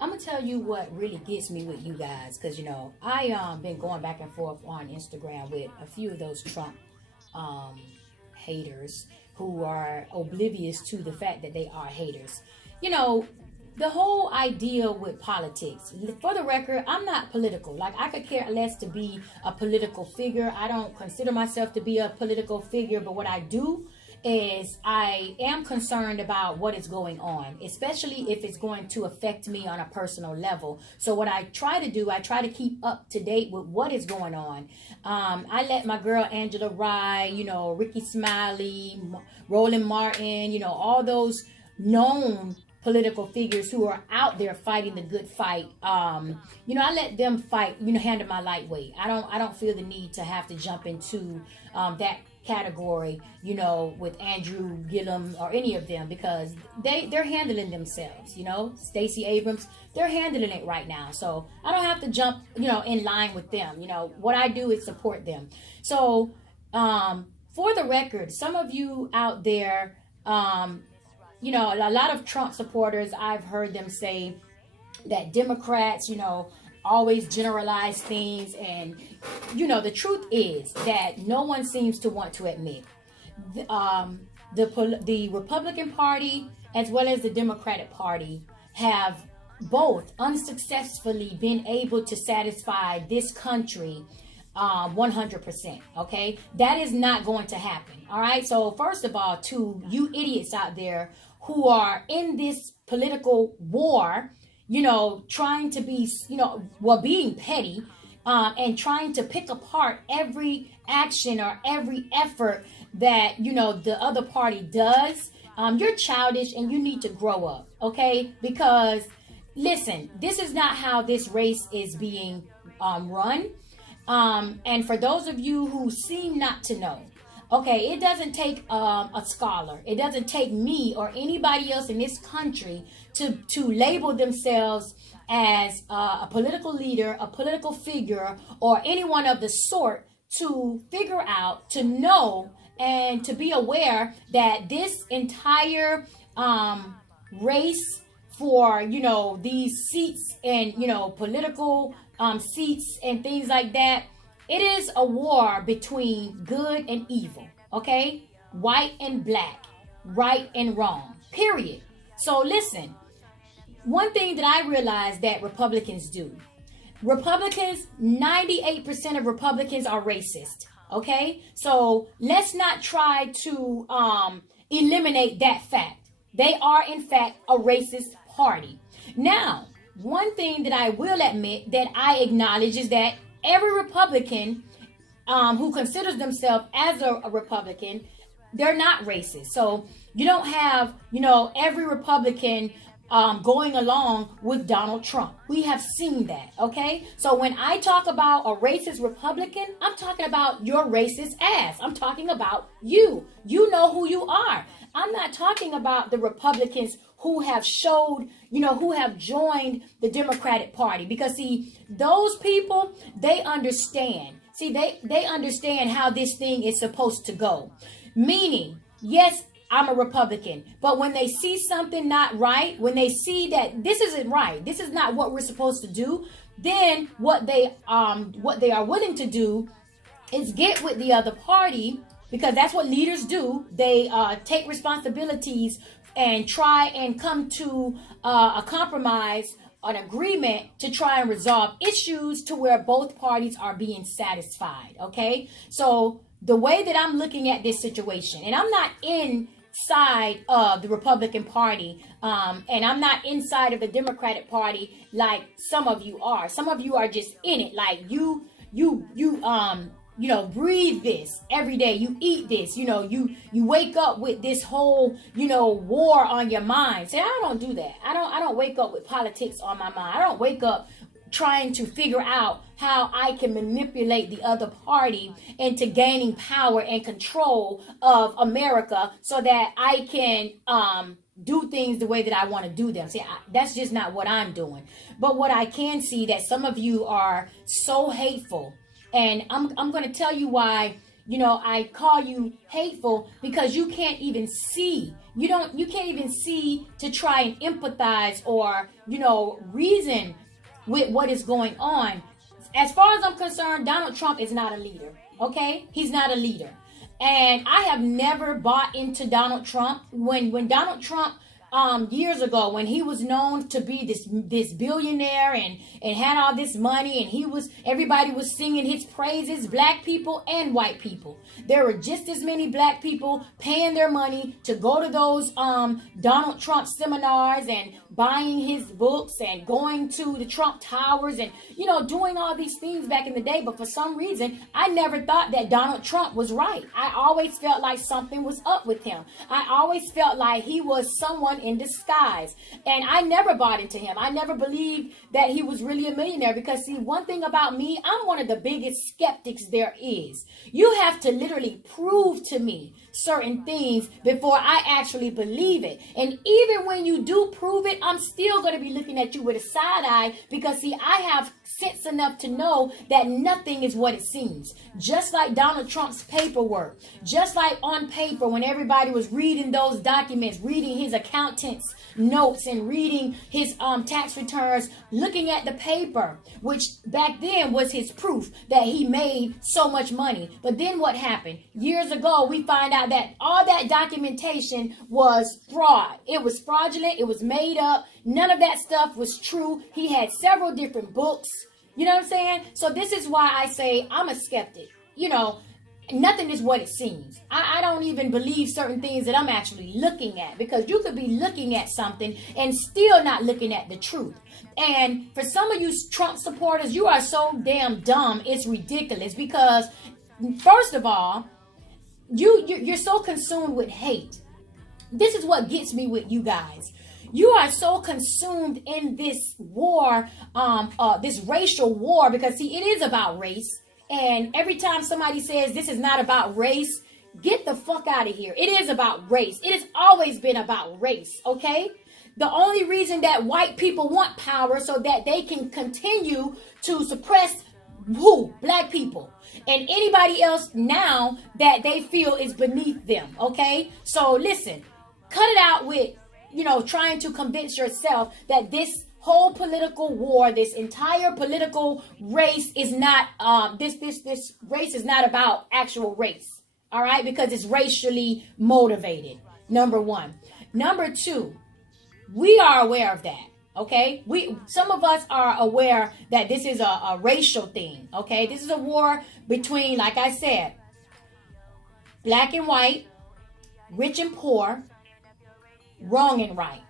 I'm gonna tell you what really gets me with you guys, because I been going back and forth on Instagram with a few of those Trump um haters who are oblivious to the fact that they are haters. You know, the whole idea with politics, for the record, I'm not political. Like, I could care less to be a political figure. I don't consider myself to be a political figure, but what I do is I am concerned about what is going on, especially if it's going to affect me on a personal level. So what I try to do, I try to keep up to date with what is going on. I let my girl Angela Rye, Ricky Smiley, Roland Martin, all those known political figures who are out there fighting the good fight. I let them fight, handle my lightweight. I don't feel the need to have to jump into that category, with Andrew Gillum or any of them, because they're handling themselves. Stacey Abrams, they're handling it right now. So I don't have to jump, in line with them. What I do is support them. So for the record, some of you out there, a lot of Trump supporters, I've heard them say that Democrats, always generalize things. And, the truth is that no one seems to want to admit the Republican Party as well as the Democratic Party have both unsuccessfully been able to satisfy this country 100%. Okay, that is not going to happen. All right. So first of all, to you idiots out there who are in this political war, trying to be, being petty, and trying to pick apart every action or every effort that, the other party does. You're childish and you need to grow up. Okay. Because listen, this is not how this race is being run. And for those of you who seem not to know, okay, it doesn't take a scholar. It doesn't take me or anybody else in this country to label themselves as a political leader, a political figure, or anyone of the sort to figure out, to know, and to be aware that this entire race for, these seats and, political seats and things like that, it is a war between good and evil, okay? White and black, right and wrong, period. So listen, one thing that I realize that Republicans do, 98% of Republicans are racist, okay? So let's not try to eliminate that fact. They are, in fact, a racist party. Now, one thing that I will admit that I acknowledge is that every Republican who considers themselves as a Republican, they're not racist. So you don't have, every Republican going along with Donald Trump. We have seen that, okay? So when I talk about a racist Republican, I'm talking about your racist ass. I'm talking about you. You know who you are. I'm not talking about the Republicans who have showed, who have joined the Democratic Party. Because, see, those people, they understand. See, they understand how this thing is supposed to go. Meaning, yes, I'm a Republican, but when they see something not right, when they see that this isn't right, this is not what we're supposed to do, then what they are willing to do is get with the other party, because that's what leaders do. They take responsibilities and try and come to a compromise, an agreement to try and resolve issues to where both parties are being satisfied. Okay, so the way that I'm looking at this situation, and I'm not inside of the Republican Party, and I'm not inside of the Democratic Party like some of you are. Some of you are just in it, like you breathe this every day. You eat this, you wake up with this whole, war on your mind. Say, I don't do that. I don't wake up with politics on my mind. I don't wake up trying to figure out how I can manipulate the other party into gaining power and control of America so that I can do things the way that I want to do them. See, that's just not what I'm doing. But what I can see that some of you are so hateful. And I'm going to tell you why, I call you hateful, because you can't even see, You can't even see to try and empathize or, reason with what is going on. As far as I'm concerned, Donald Trump is not a leader. Okay? He's not a leader. And I have never bought into Donald Trump. When Donald Trump, years ago, when he was known to be this billionaire and had all this money, and everybody was singing his praises, black people and white people. There were just as many black people paying their money to go to those Donald Trump seminars and buying his books and going to the Trump Towers and, doing all these things back in the day. But for some reason, I never thought that Donald Trump was right. I always felt like something was up with him. I always felt like he was someone in disguise. And I never bought into him. I never believed that he was really a millionaire because, see, one thing about me, I'm one of the biggest skeptics there is. You have to literally prove to me certain things before I actually believe it. And even when you do prove it, I'm still going to be looking at you with a side eye because, see, I have sense enough to know that nothing is what it seems. Just like Donald Trump's paperwork, just like on paper when everybody was reading those documents, reading his accountant's notes and reading his tax returns, looking at the paper, which back then was his proof that he made so much money. But then what happened? Years ago, we find out that all that documentation was fraud. It was fraudulent. It was made up. None of that stuff was true. He had several different books. You know what I'm saying? So this is why I say I'm a skeptic. Nothing is what it seems. I don't even believe certain things that I'm actually looking at, because you could be looking at something and still not looking at the truth. And for some of you Trump supporters, you are so damn dumb. It's ridiculous because, first of all, you're so consumed with hate. This is what gets me with you guys. You are so consumed in this war, this racial war, because, see, it is about race. And every time somebody says this is not about race, get the fuck out of here. It is about race. It has always been about race, okay? The only reason that white people want power so that they can continue to suppress who? Black people. And anybody else now that they feel is beneath them, okay? So listen, cut it out with, trying to convince yourself that this whole political war, this entire political race is not, this race is not about actual race. All right? Because it's racially motivated. Number one. Number two, we are aware of that. Okay? Some of us are aware that this is a racial thing. Okay? This is a war between, like I said, black and white, rich and poor, wrong and right.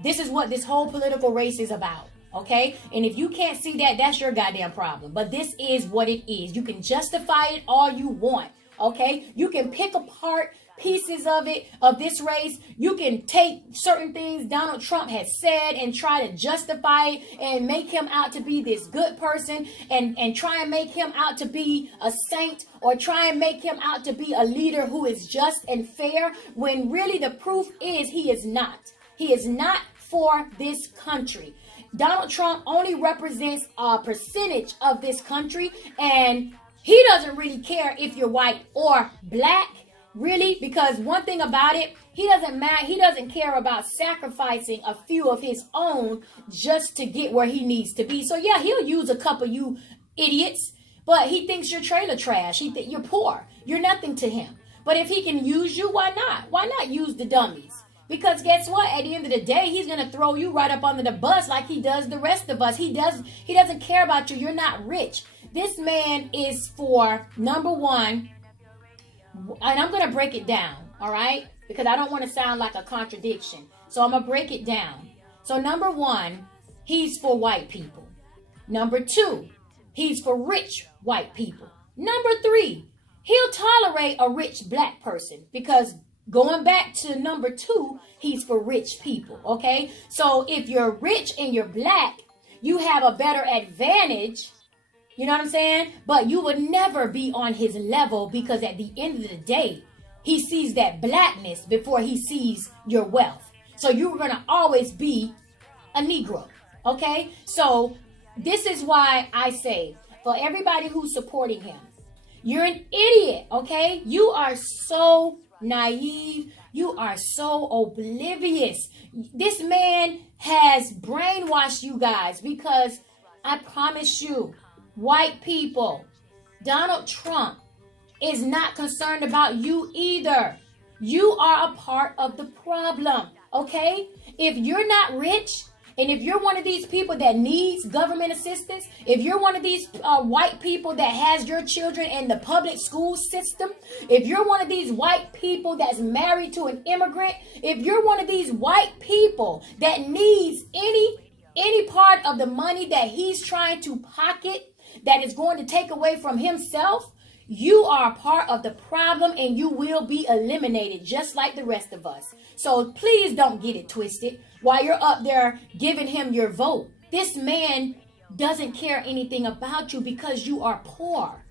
This is what this whole political race is about, okay? And if you can't see that, that's your goddamn problem. But this is what it is. You can justify it all you want, okay? You can pick apart pieces of it, of this race. You can take certain things Donald Trump has said and try to justify it and make him out to be this good person and try and make him out to be a saint, or try and make him out to be a leader who is just and fair, when really the proof is he is not. He is not for this country. Donald Trump only represents a percentage of this country, and he doesn't really care if you're white or black, really, because one thing about it, he doesn't care about sacrificing a few of his own just to get where he needs to be. So yeah, he'll use a couple of you idiots, but he thinks you're trailer trash. He thinks you're poor. You're nothing to him. But if he can use you, why not? Why not use the dummies? Because guess what? At the end of the day, he's going to throw you right up under the bus like he does the rest of us. He doesn't care about you. You're not rich. This man is for, number one, and I'm going to break it down, all right? Because I don't want to sound like a contradiction. So I'm going to break it down. So number one, he's for white people. Number two, he's for rich white people. Number three, he'll tolerate a rich black person, because going back to number two, he's for rich people, okay? So if you're rich and you're black, you have a better advantage, you know what I'm saying? But you would never be on his level, because at the end of the day, he sees that blackness before he sees your wealth. So you're going to always be a Negro, okay? So this is why I say, for everybody who's supporting him, you're an idiot, okay? You are so naive. You are so oblivious. This man has brainwashed you guys, because I promise you, white people, Donald Trump is not concerned about you either. You are a part of the problem, okay? If you're not rich, and if you're one of these people that needs government assistance, if you're one of these white people that has your children in the public school system, if you're one of these white people that's married to an immigrant, if you're one of these white people that needs any part of the money that he's trying to pocket that is going to take away from himself, you are a part of the problem, and you will be eliminated just like the rest of us. So please don't get it twisted while you're up there giving him your vote. This man doesn't care anything about you because you are poor.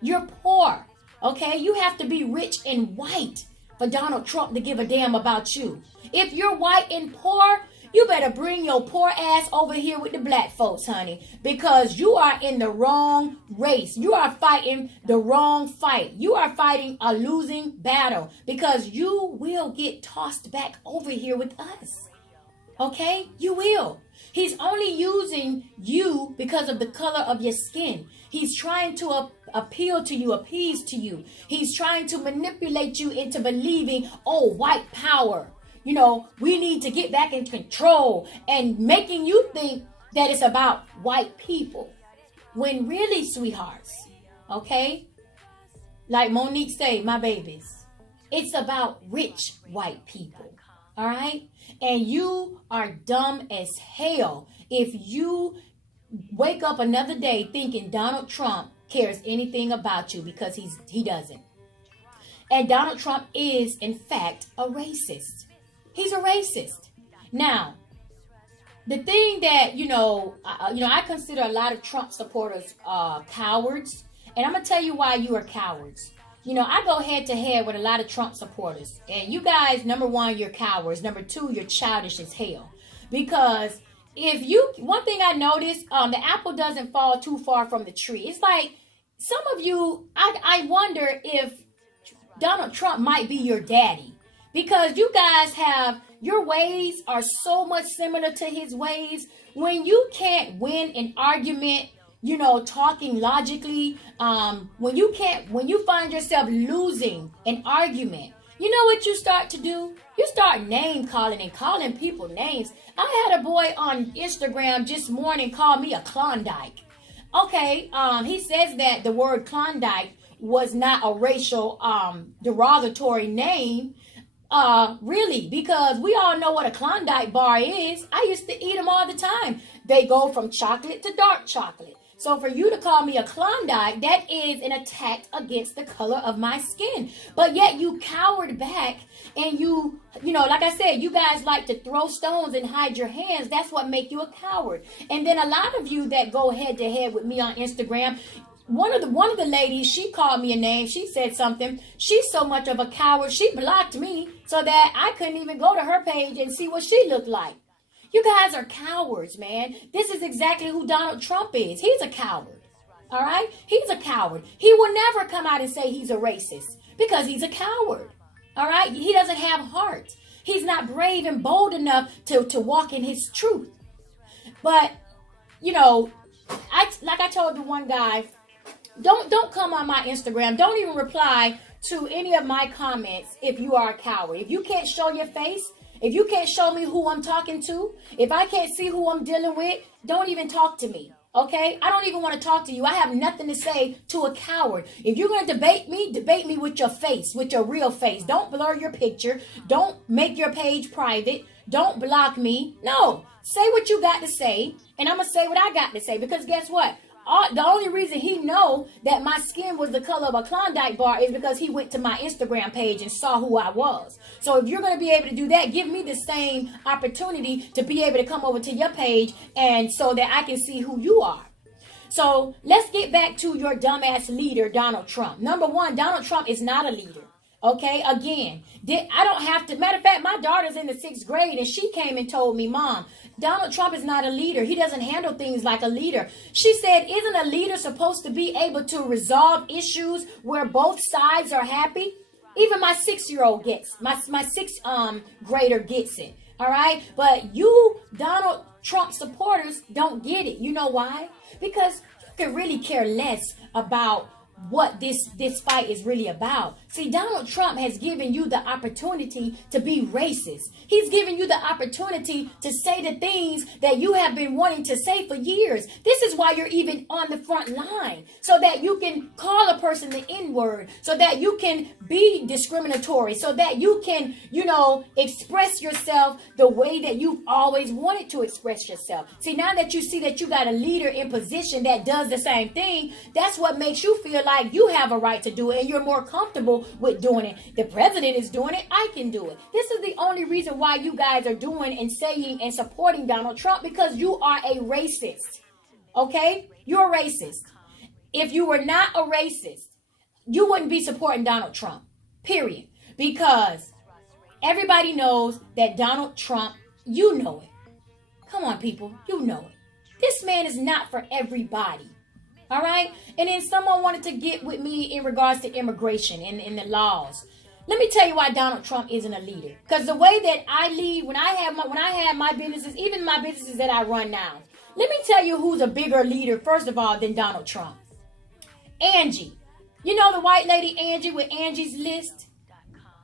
You're poor, okay? You have to be rich and white for Donald Trump to give a damn about you. If you're white and poor, you better bring your poor ass over here with the black folks, honey, because you are in the wrong race. You are fighting the wrong fight. You are fighting a losing battle, because you will get tossed back over here with us. Okay? You will. He's only using you because of the color of your skin. He's trying to appeal to you, appease to you. He's trying to manipulate you into believing, oh, white power. You know, we need to get back in control, and making you think that it's about white people. When really, sweethearts, okay? Like Monique say, my babies, it's about rich white people, all right? And you are dumb as hell if you wake up another day thinking Donald Trump cares anything about you, because he doesn't. And Donald Trump is, in fact, a racist. He's a racist. Now, the thing that, I consider a lot of Trump supporters cowards. And I'm going to tell you why you are cowards. I go head to head with a lot of Trump supporters. And you guys, number one, you're cowards. Number two, you're childish as hell. Because one thing I noticed, the apple doesn't fall too far from the tree. It's like some of you, I wonder if Donald Trump might be your daddy. Because you guys your ways are so much similar to his ways. When you can't win an argument, talking logically, when you find yourself losing an argument, you know what you start to do? You start name calling and calling people names. I had a boy on Instagram this morning call me a Klondike. Okay, he says that the word Klondike was not a racial derogatory name. Really, because we all know what a Klondike bar is. I used to eat them all the time. They go from chocolate to dark chocolate. So for you to call me a Klondike, that is an attack against the color of my skin. But yet you cowered back, and like I said, you guys like to throw stones and hide your hands. That's what make you a coward. And then a lot of you that go head to head with me on Instagram, one of the ladies, she called me a name. She said something. She's so much of a coward. She blocked me so that I couldn't even go to her page and see what she looked like. You guys are cowards, man. This is exactly who Donald Trump is. He's a coward. All right? He's a coward. He will never come out and say he's a racist because he's a coward. All right? He doesn't have heart. He's not brave and bold enough to walk in his truth. But, I told the one guy, Don't come on my Instagram. Don't even reply to any of my comments if you are a coward. If you can't show your face, if you can't show me who I'm talking to, if I can't see who I'm dealing with, don't even talk to me. Okay? I don't even want to talk to you. I have nothing to say to a coward. If you're going to debate me with your face, with your real face. Don't blur your picture. Don't make your page private. Don't block me. No. Say what you got to say, and I'm going to say what I got to say, because guess what? The only reason he know that my skin was the color of a Klondike bar is because he went to my Instagram page and saw who I was. So if you're going to be able to do that, give me the same opportunity to be able to come over to your page, and so that I can see who you are. So let's get back to your dumbass leader, Donald Trump. Number one, Donald Trump is not a leader. Okay, again, I don't have to. Matter of fact, my daughter's in the 6th grade, and she came and told me, Mom, Donald Trump is not a leader. He doesn't handle things like a leader. She said, isn't a leader supposed to be able to resolve issues where both sides are happy? Even my 6-year-old gets, my sixth grader gets it. All right. But you Donald Trump supporters don't get it. You know why? Because you can really care less about what this fight is really about. See, Donald Trump has given you the opportunity to be racist. He's given you the opportunity to say the things that you have been wanting to say for years. This is why you're even on the front line, so that you can call a person the N-word, so that you can be discriminatory, so that you can, express yourself the way that you've always wanted to express yourself. See, now that you see that you got a leader in position that does the same thing, that's what makes you feel like you have a right to do it, and you're more comfortable with doing it. The president is doing it, I can do it. This is the only reason why you guys are doing and saying and supporting Donald Trump, because you are a racist. Okay? You're a racist. If you were not a racist, you wouldn't be supporting Donald Trump. Period. Because everybody knows that Donald Trump, you know it. Come on, people. You know it. This man is not for everybody. All right. And then someone wanted to get with me in regards to immigration and the laws. Let me tell you why Donald Trump isn't a leader. Because the way that I lead, when I have my businesses, even my businesses that I run now, let me tell you who's a bigger leader, first of all, than Donald Trump. Angie. You know the white lady Angie with Angie's List?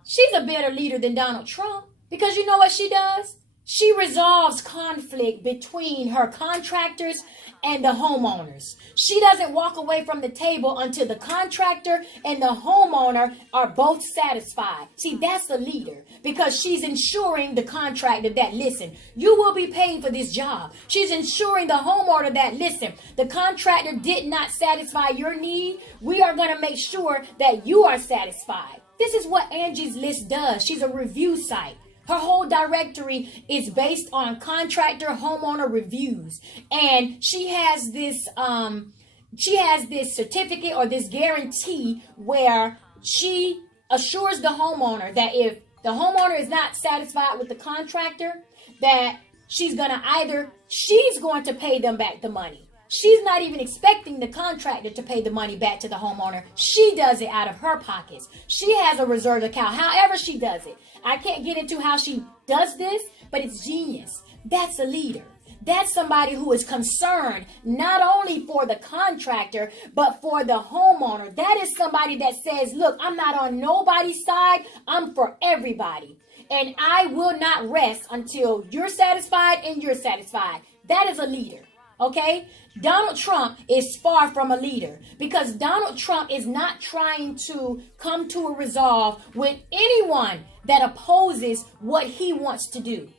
She's a better leader than Donald Trump, because you know what she does? She resolves conflict between her contractors and the homeowners. She doesn't walk away from the table until the contractor and the homeowner are both satisfied. See, that's a leader, because she's ensuring the contractor that, listen, you will be paying for this job. She's ensuring the homeowner that, listen, the contractor did not satisfy your need. We are going to make sure that you are satisfied. This is what Angie's List does. She's a review site. Her whole directory is based on contractor homeowner reviews. And she has this certificate or this guarantee where she assures the homeowner that if the homeowner is not satisfied with the contractor, that she's going to pay them back the money. She's not even expecting the contractor to pay the money back to the homeowner. She does it out of her pockets. She has a reserve account. However she does it. I can't get into how she does this, but it's genius. That's a leader. That's somebody who is concerned not only for the contractor, but for the homeowner. That is somebody that says, look, I'm not on nobody's side. I'm for everybody. And I will not rest until you're satisfied and you're satisfied. That is a leader. Okay? Donald Trump is far from a leader, because Donald Trump is not trying to come to a resolve with anyone that opposes what he wants to do.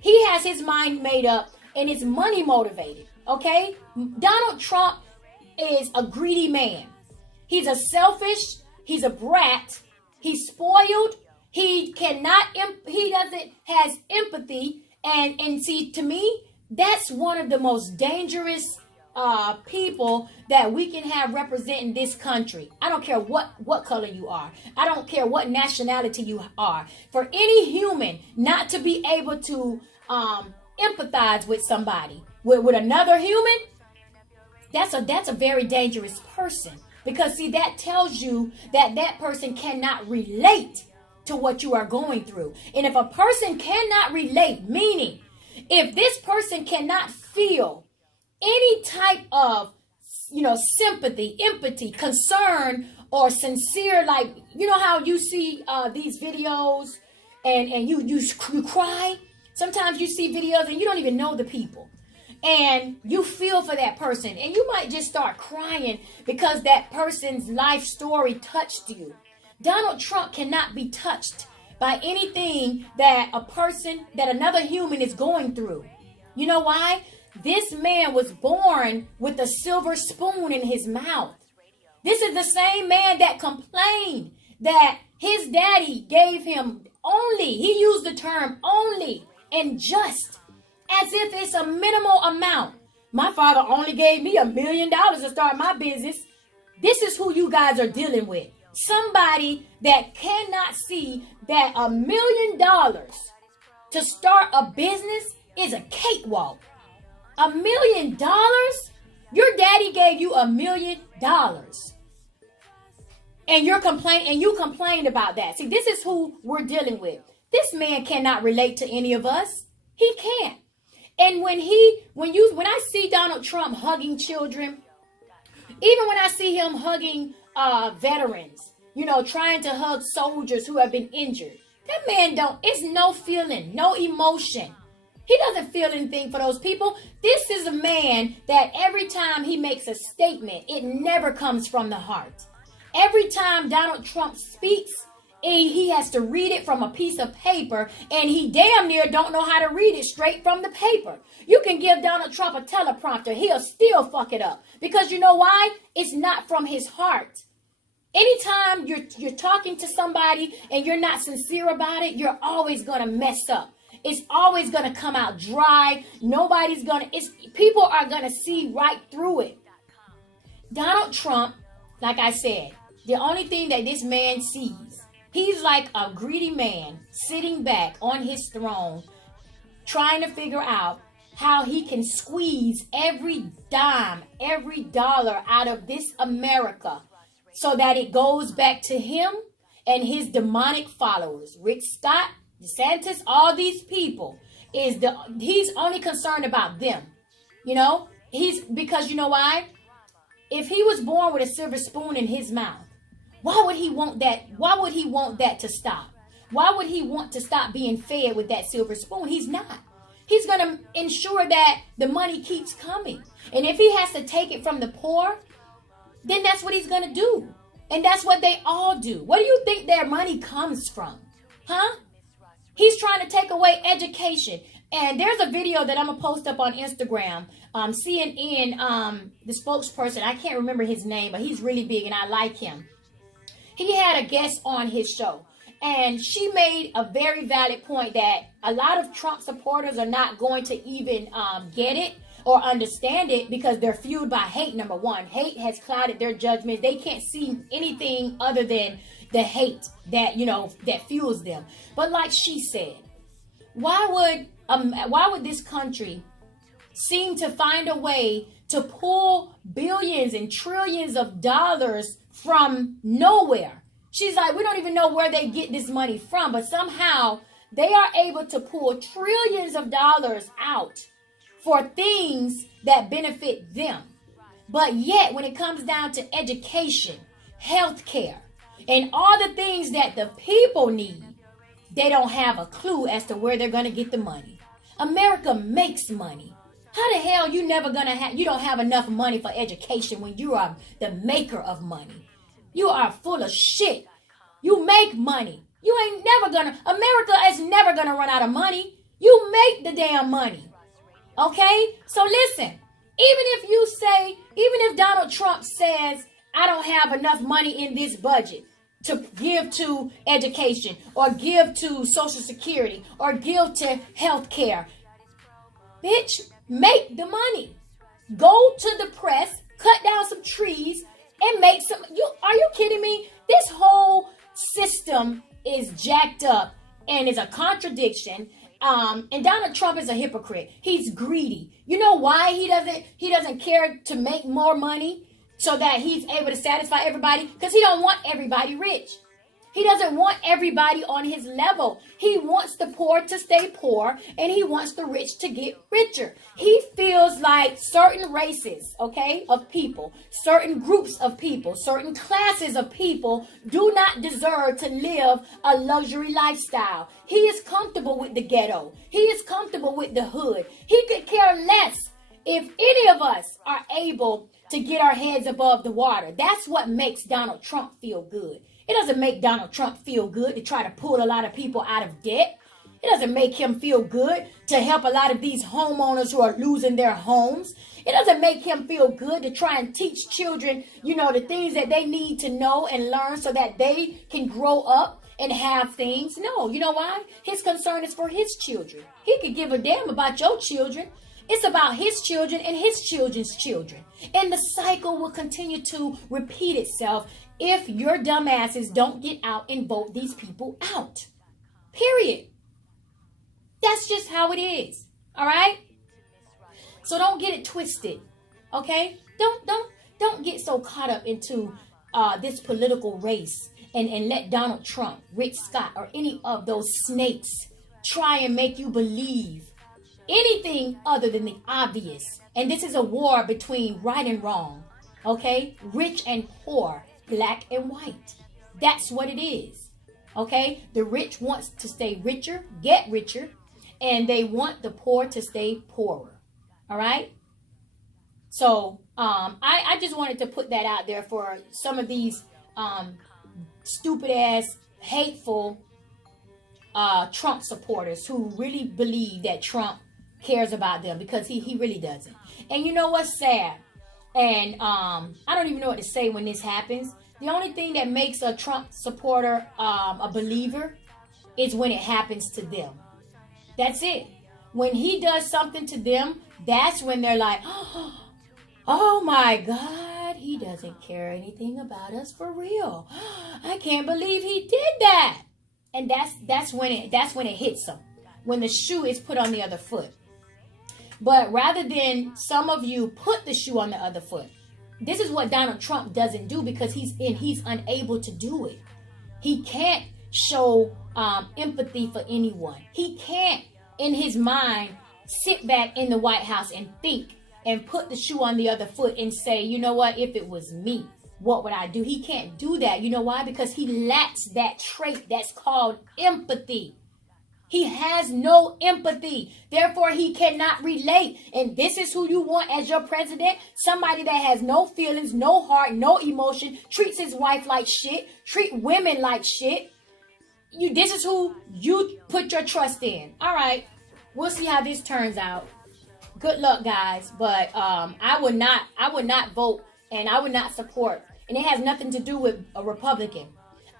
He has his mind made up and is money motivated. Okay? Donald Trump is a greedy man. He's a selfish, he's a brat, he's spoiled, he has empathy, and see, to me, that's one of the most dangerous people that we can have representing this country. I don't care what color you are. I don't care what nationality you are. For any human not to be able to empathize with somebody, with another human, that's a very dangerous person. Because see, that tells you that person cannot relate to what you are going through. And if a person cannot relate, meaning if this person cannot feel any type of, sympathy, empathy, concern, or sincere, like, you know how you see these videos and you cry? Sometimes you see videos and you don't even know the people. And you feel for that person. And you might just start crying because that person's life story touched you. Donald Trump cannot be touched by anything that another human is going through. You know why? This man was born with a silver spoon in his mouth. This is the same man that complained that his daddy gave him he used the term only and just, as if it's a minimal amount. My father only gave me $1 million to start my business. This is who you guys are dealing with. Somebody that cannot see that $1 million to start a business is a cakewalk. $1 million? Your daddy gave you $1 million. And you complained about that. See, this is who we're dealing with. This man cannot relate to any of us. He can't. And when I see Donald Trump hugging children, even when I see him hugging veterans, trying to hug soldiers who have been injured, that man it's no feeling, no emotion. He doesn't feel anything for those people. This is a man that every time he makes a statement, it never comes from the heart. Every time Donald Trump speaks, he has to read it from a piece of paper, and he damn near don't know how to read it straight from the paper. You can give Donald Trump a teleprompter. He'll still fuck it up. Because you know why? It's not from his heart. Anytime you're talking to somebody and you're not sincere about it, you're always going to mess up. It's always going to come out dry. People are going to see right through it. Donald Trump, like I said, the only thing that this man sees, he's like a greedy man sitting back on his throne, trying to figure out how he can squeeze every dime, every dollar out of this America so that it goes back to him and his demonic followers. Rick Scott, DeSantis, all these people, he's only concerned about them. Because you know why? If he was born with a silver spoon in his mouth, why would he want that? Why would he want that to stop? Why would he want to stop being fed with that silver spoon? He's not. He's going to ensure that the money keeps coming. And if he has to take it from the poor, then that's what he's going to do. And that's what they all do. Where do you think their money comes from? Huh? He's trying to take away education. And there's a video that I'm going to post up on Instagram. CNN, the spokesperson, I can't remember his name, but he's really big and I like him. He had a guest on his show. And she made a very valid point that a lot of Trump supporters are not going to even get it or understand it because they're fueled by hate, number one. Hate has clouded their judgment. They can't see anything other than the hate that, that fuels them. But like she said, why would this country seem to find a way to pull billions and trillions of dollars from nowhere? She's like, we don't even know where they get this money from, but somehow they are able to pull trillions of dollars out for things that benefit them. But yet, when it comes down to education, healthcare, and all the things that the people need, they don't have a clue as to where they're going to get the money. America makes money. How the hell you don't have enough money for education when you are the maker of money? You are full of shit. You make money. America is never gonna run out of money. You make the damn money. Okay? So listen, even if Donald Trump says, I don't have enough money in this budget to give to education or give to Social Security or give to health care, bitch, make the money. Go to the press, cut down some trees, and make some. Are you kidding me? This whole system is jacked up and is a contradiction. And Donald Trump is a hypocrite. He's greedy. You know why he doesn't care to make more money so that he's able to satisfy everybody? Because he don't want everybody rich. He doesn't want everybody on his level. He wants the poor to stay poor and he wants the rich to get richer. He feels like certain races, of people, certain groups of people, certain classes of people do not deserve to live a luxury lifestyle. He is comfortable with the ghetto. He is comfortable with the hood. He could care less if any of us are able to get our heads above the water. That's what makes Donald Trump feel good. It doesn't make Donald Trump feel good to try to pull a lot of people out of debt. It doesn't make him feel good to help a lot of these homeowners who are losing their homes. It doesn't make him feel good to try and teach children, the things that they need to know and learn so that they can grow up and have things. No, you know why? His concern is for his children. He could give a damn about your children. It's about his children and his children's children. And the cycle will continue to repeat itself if your dumbasses don't get out and vote these people out. Period. That's just how it is. All right? So don't get it twisted. Okay? Don't get so caught up into this political race and let Donald Trump, Rick Scott, or any of those snakes try and make you believe anything other than the obvious. And this is a war between right and wrong, okay? Rich and poor, black and white. That's what it is, okay? The rich wants to stay richer, get richer, and they want the poor to stay poorer, all right? So I just wanted to put that out there for some of these stupid ass, hateful Trump supporters who really believe that Trump cares about them, because he really doesn't. And you know what's sad? And I don't even know what to say when this happens. The only thing that makes a Trump supporter a believer is when it happens to them. That's it. When he does something to them, that's when they're like, oh my God, he doesn't care anything about us for real. I can't believe he did that. And that's when it hits them, when the shoe is put on the other foot. But rather than some of you put the shoe on the other foot, this is what Donald Trump doesn't do, because he's unable to do it. He can't show empathy for anyone. He can't, in his mind, sit back in the White House and think and put the shoe on the other foot and say, you know what, if it was me, what would I do? He can't do that. You know why? Because he lacks that trait that's called empathy. He has no empathy. Therefore, he cannot relate. And this is who you want as your president? Somebody that has no feelings, no heart, no emotion, treats his wife like shit, treat women like shit. This is who you put your trust in. All right. We'll see how this turns out. Good luck, guys. But I would not vote, and I would not support. And it has nothing to do with a Republican.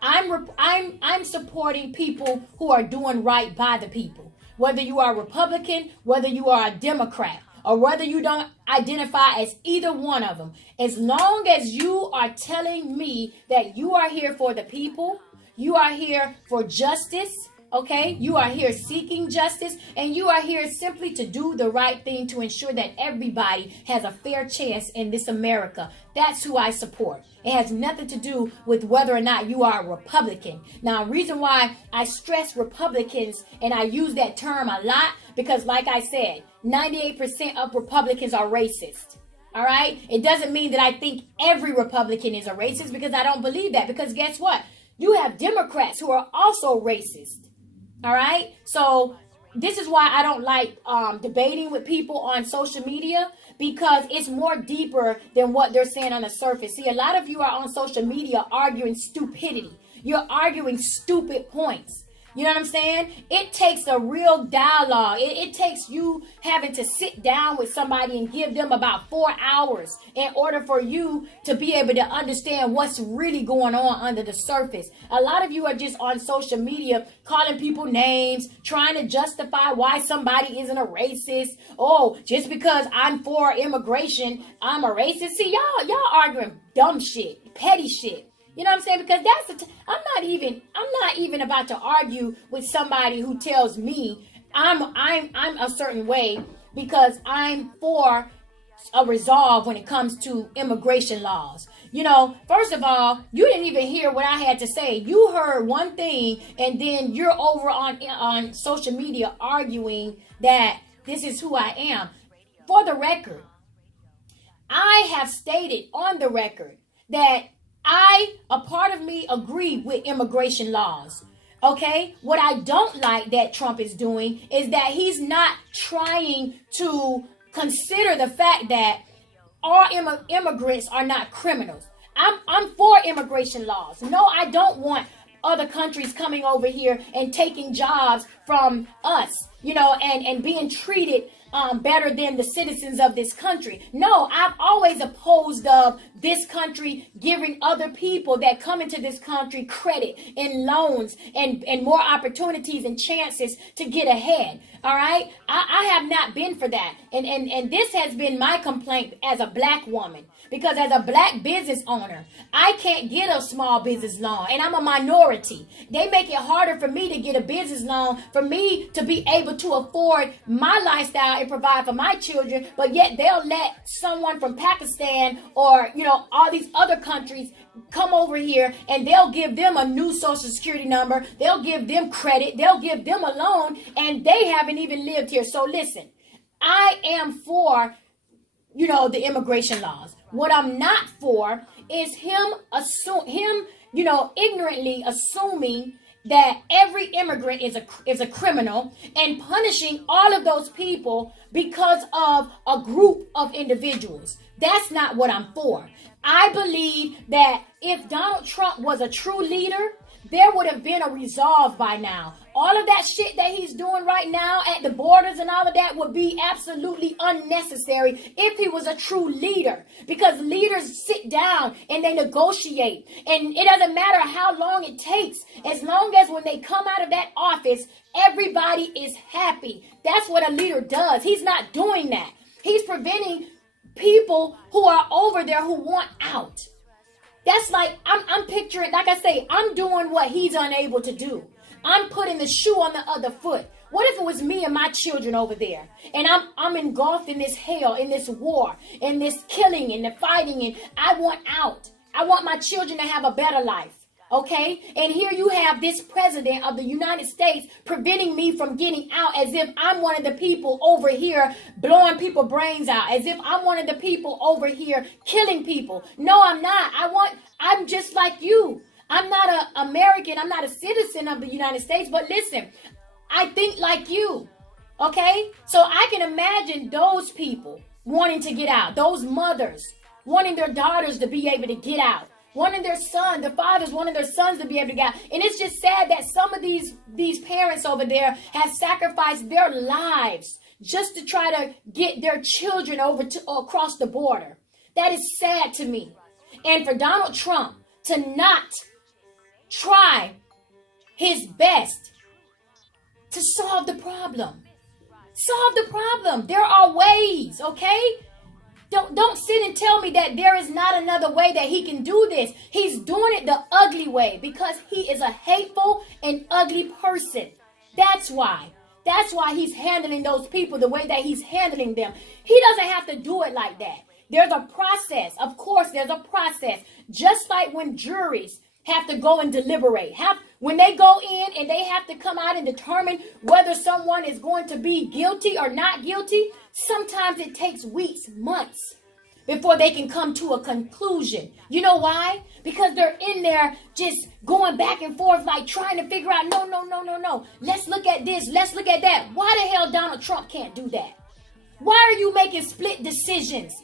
I'm supporting people who are doing right by the people. Whether you are a Republican, whether you are a Democrat, or whether you don't identify as either one of them. As long as you are telling me that you are here for the people, you are here for justice, okay? You are here seeking justice, and you are here simply to do the right thing to ensure that everybody has a fair chance in this America. That's who I support. It has nothing to do with whether or not you are a Republican. Now, the reason why I stress Republicans, and I use that term a lot, because like I said, 98% of Republicans are racist. All right? It doesn't mean that I think every Republican is a racist, because I don't believe that. Because guess what? You have Democrats who are also racist. All right? So this is why I don't like debating with people on social media, because it's more deeper than what they're saying on the surface. See, a lot of you are on social media arguing stupidity. You're arguing stupid points. You know what I'm saying? It takes a real dialogue. It takes you having to sit down with somebody and give them about 4 hours in order for you to be able to understand what's really going on under the surface. A lot of you are just on social media calling people names, trying to justify why somebody isn't a racist. Oh, just because I'm for immigration, I'm a racist. See, y'all arguing dumb shit, petty shit. You know what I'm saying? Because I'm not even about to argue with somebody who tells me I'm a certain way because I'm for a resolve when it comes to immigration laws. You know, first of all, you didn't even hear what I had to say. You heard one thing, and then you're over on social media arguing that this is who I am. For the record, I have stated on the record that a part of me agree with immigration laws. Okay? What I don't like that Trump is doing is that he's not trying to consider the fact that all immigrants are not criminals. I'm for immigration laws. No, I don't want other countries coming over here and taking jobs from us, you know, and being treated better than the citizens of this country. No, I've always opposed of this country giving other people that come into this country credit and loans and more opportunities and chances to get ahead. All right. I have not been for that. And this has been my complaint as a black woman, because as a black business owner, I can't get a small business loan, and I'm a minority. They make it harder for me to get a business loan, for me to be able to afford my lifestyle out and provide for my children, but yet they'll let someone from Pakistan or, all these other countries come over here and they'll give them a new social security number. They'll give them credit. They'll give them a loan, and they haven't even lived here. So listen, I am for, the immigration laws. What I'm not for is him ignorantly assuming that every immigrant is a criminal and punishing all of those people because of a group of individuals. That's not what I'm for. I believe that if Donald Trump was a true leader, there would have been a resolve by now. All of that shit that he's doing right now at the borders and all of that would be absolutely unnecessary if he was a true leader. Because leaders sit down and they negotiate. And it doesn't matter how long it takes. As long as when they come out of that office, everybody is happy. That's what a leader does. He's not doing that. He's preventing people who are over there who want out. That's like, I'm picturing, like I say, I'm doing what he's unable to do. I'm putting the shoe on the other foot. What if it was me and my children over there? And I'm engulfed in this hell, in this war, in this killing and the fighting, and I want out. I want my children to have a better life. Okay? And here you have this president of the United States preventing me from getting out, as if I'm one of the people over here blowing people's brains out, as if I'm one of the people over here killing people. No, I'm not. I'm just like you. I'm not an American. I'm not a citizen of the United States. But listen, I think like you. Okay? So I can imagine those people wanting to get out. Those mothers wanting their daughters to be able to get out. Wanting their son, the fathers wanting their sons to be able to get out. And it's just sad that some of these parents over there have sacrificed their lives just to try to get their children over to across the border. That is sad to me. And for Donald Trump to not try his best to solve the problem. Solve the problem. There are ways, okay? Don't sit and tell me that there is not another way that he can do this. He's doing it the ugly way because he is a hateful and ugly person. That's why. That's why he's handling those people the way that he's handling them. He doesn't have to do it like that. There's a process. Of course, there's a process. Just like when juries have to go and deliberate. When they go in and they have to come out and determine whether someone is going to be guilty or not guilty, sometimes it takes weeks, months before they can come to a conclusion. You know why? Because they're in there just going back and forth, like trying to figure out, no. Let's look at this. Let's look at that. Why the hell Donald Trump can't do that? Why are you making split decisions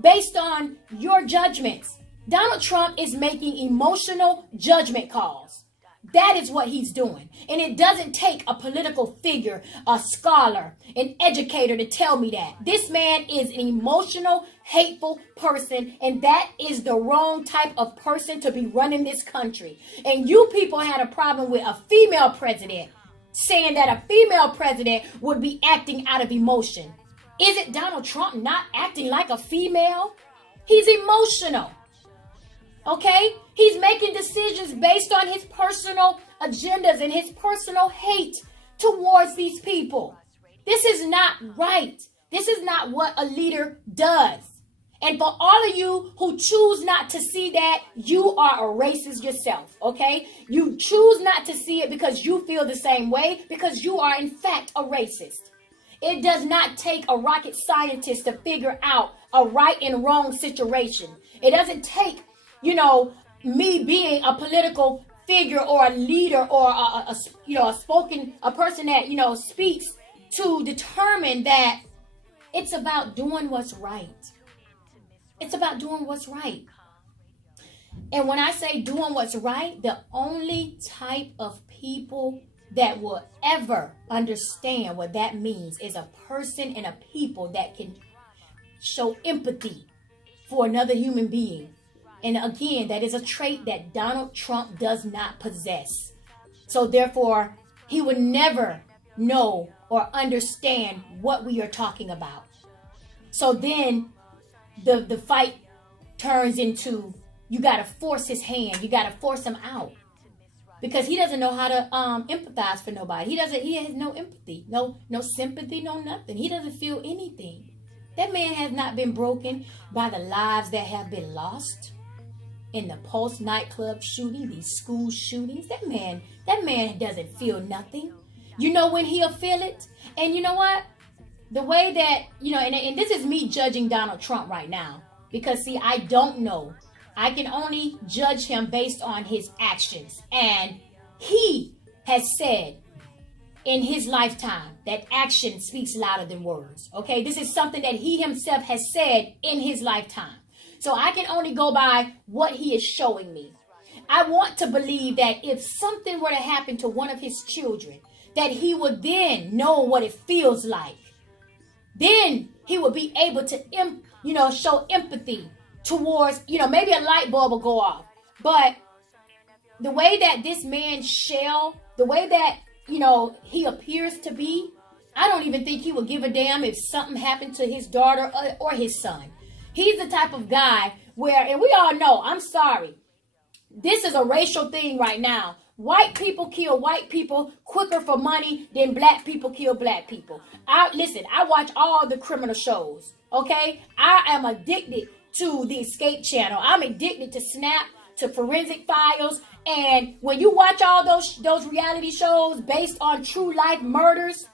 based on your judgments? Donald Trump is making emotional judgment calls. That is what he's doing. And it doesn't take a political figure, a scholar, an educator to tell me that. This man is an emotional, hateful person, and that is the wrong type of person to be running this country. And you people had a problem with a female president, saying that a female president would be acting out of emotion. Is it Donald Trump not acting like a female? He's emotional. Okay? He's making decisions based on his personal agendas and his personal hate towards these people. This is not right. This is not what a leader does. And for all of you who choose not to see that, you are a racist yourself, okay? You choose not to see it because you feel the same way, because you are in fact a racist. It does not take a rocket scientist to figure out a right and wrong situation. It doesn't take me being a political figure or a leader or a person that, speaks to determine that it's about doing what's right. It's about doing what's right. And when I say doing what's right, the only type of people that will ever understand what that means is a person and a people that can show empathy for another human being. And again, that is a trait that Donald Trump does not possess. So therefore, he would never know or understand what we are talking about. So then the fight turns into, you got to force his hand. You got to force him out. because he doesn't know how to empathize for nobody. He has no empathy, no sympathy, no nothing. He doesn't feel anything. That man has not been broken by the lives that have been lost in the Pulse nightclub shooting, these school shootings. That man doesn't feel nothing. You know when he'll feel it? And you know what? The way that, and this is me judging Donald Trump right now. Because, see, I don't know. I can only judge him based on his actions. And he has said in his lifetime that action speaks louder than words. Okay? This is something that he himself has said in his lifetime. So I can only go by what he is showing me. I want to believe that if something were to happen to one of his children, that he would then know what it feels like. Then he would be able to, show empathy towards, maybe a light bulb will go off. But the way that this man the way that, he appears to be, I don't even think he would give a damn if something happened to his daughter or his son. He's the type of guy where, and we all know, I'm sorry, this is a racial thing right now. White people kill white people quicker for money than black people kill black people. I watch all the criminal shows, okay? I am addicted to the Escape Channel. I'm addicted to Snap, to Forensic Files. And when you watch all those reality shows based on true life murders,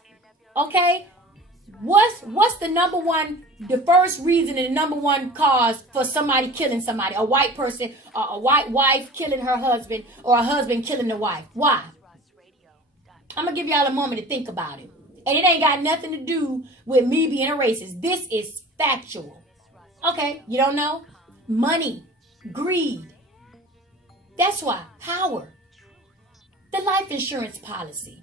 okay? What's the first reason and the number one cause for somebody killing somebody? A white person, a white wife killing her husband, or a husband killing the wife. Why? I'm going to give y'all a moment to think about it. And it ain't got nothing to do with me being a racist. This is factual. Okay, you don't know? Money, greed. That's why. Power. The life insurance policy.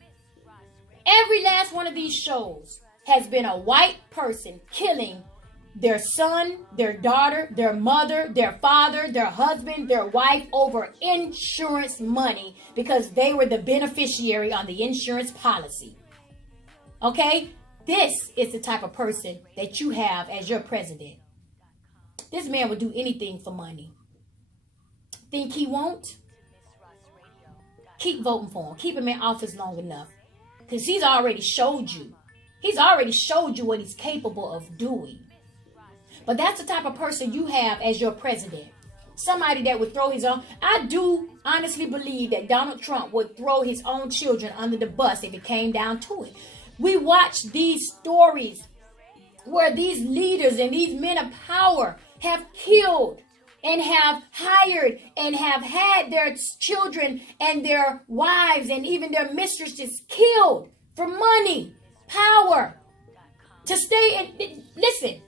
Every last one of these shows has been a white person killing their son, their daughter, their mother, their father, their husband, their wife over insurance money because they were the beneficiary on the insurance policy. Okay? This is the type of person that you have as your president. This man would do anything for money. Think he won't? Keep voting for him. Keep him in office long enough. Because he's already showed you. He's already showed you what he's capable of doing. But that's the type of person you have as your president. Somebody that would throw his own. I do honestly believe that Donald Trump would throw his own children under the bus if it came down to it. We watch these stories where these leaders and these men of power have killed and have hired and have had their children and their wives and even their mistresses killed for money, power, to stay in. Listen,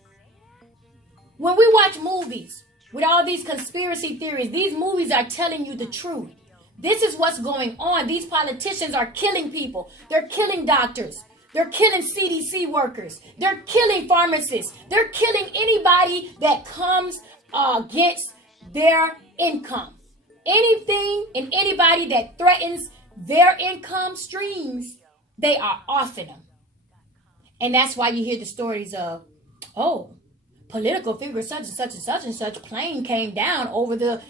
when we watch movies with all these conspiracy theories, these movies are telling you the truth. This is what's going on. These politicians are killing people. They're killing doctors. They're killing CDC workers. They're killing pharmacists. They're killing anybody that comes against their income. Anything and anybody that threatens their income streams, they are offing them. And that's why you hear the stories of, political figure such and such and such and such plane came down over the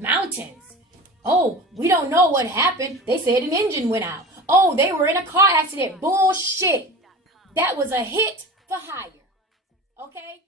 mountains. Oh, we don't know what happened. They said an engine went out. Oh, they were in a car accident. Bullshit. That was a hit for hire. Okay?